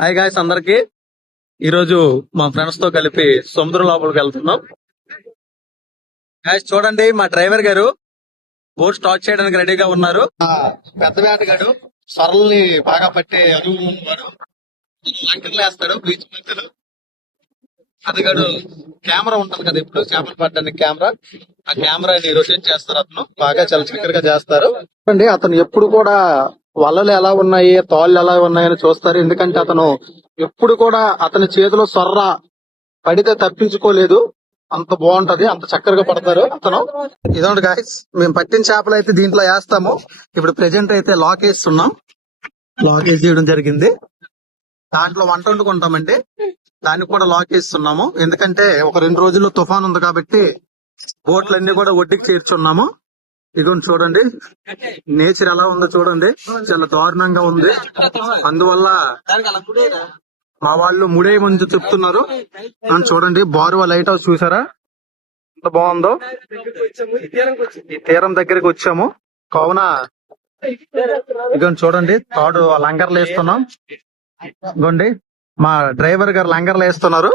Hi guys అందరికి. ఈరోజు మా ఫ్రెండ్స్ తో కలిపి సముద్రం లోపలికి వెళ్తున్నాం. గాయ్స్ చూడండి, మా డ్రైవర్ గారు బోట్ స్టార్ట్ చేయడానికి రెడీగా ఉన్నారు. పెద్ద వేటగాడు సొరల్ని బాగా పట్టే అనుభవం ఉన్నవాడు. లంకర్లు వేస్తాడు బీచ్ మధ్యలో. అతగాడు కెమెరా ఉంటది కదా, ఇప్పుడు చేపలు పట్టడానికి కెమెరా, ఆ కెమెరాని రొటేట్ చేస్తారు. అతను బాగా చాలా చక్కగా చేస్తారు. చూడండి, అతను ఎప్పుడు కూడా వలలు ఎలా ఉన్నాయి, తాళ్ళు ఎలా ఉన్నాయని చూస్తారు. ఎందుకంటే అతను ఎప్పుడు కూడా అతని చేతిలో సొర్ర పడితే తప్పించుకోలేదు. అంత బాగుంటది, అంత చక్కగా పడతారు అతను. ఇదండి గాయస్, మేము పట్టిన చేపలు అయితే దీంట్లో వేస్తాము. ఇప్పుడు ప్రెజెంట్ అయితే లాక్ వేస్తున్నాం. లాక్ వేసి చేయడం జరిగింది. దాంట్లో వంట వండుకుంటామండి. దానికి కూడా లాక్ వేస్తున్నాము. ఎందుకంటే ఒక 2 రోజుల్లో తుఫాన్ ఉంది కాబట్టి బోట్లన్నీ కూడా ఒడ్డుకి చేర్చున్నాము. ఇదిగోండి చూడండి, నేచర్ ఎలా ఉందో చూడండి, చాలా దారుణంగా ఉంది. అందువల్ల మా వాళ్ళు ముడే ముందు చెప్తున్నారు. చూడండి, బారువా లైట్ హౌస్ చూసారా ఎంత బాగుందో. ఈ తీరం దగ్గరికి వచ్చాము కావున ఇదిగోండి చూడండి, తాడు లంగర్లు వేస్తున్నాం. ఇదిగోండి మా డ్రైవర్ గారు లంగర్లు వేస్తున్నారు.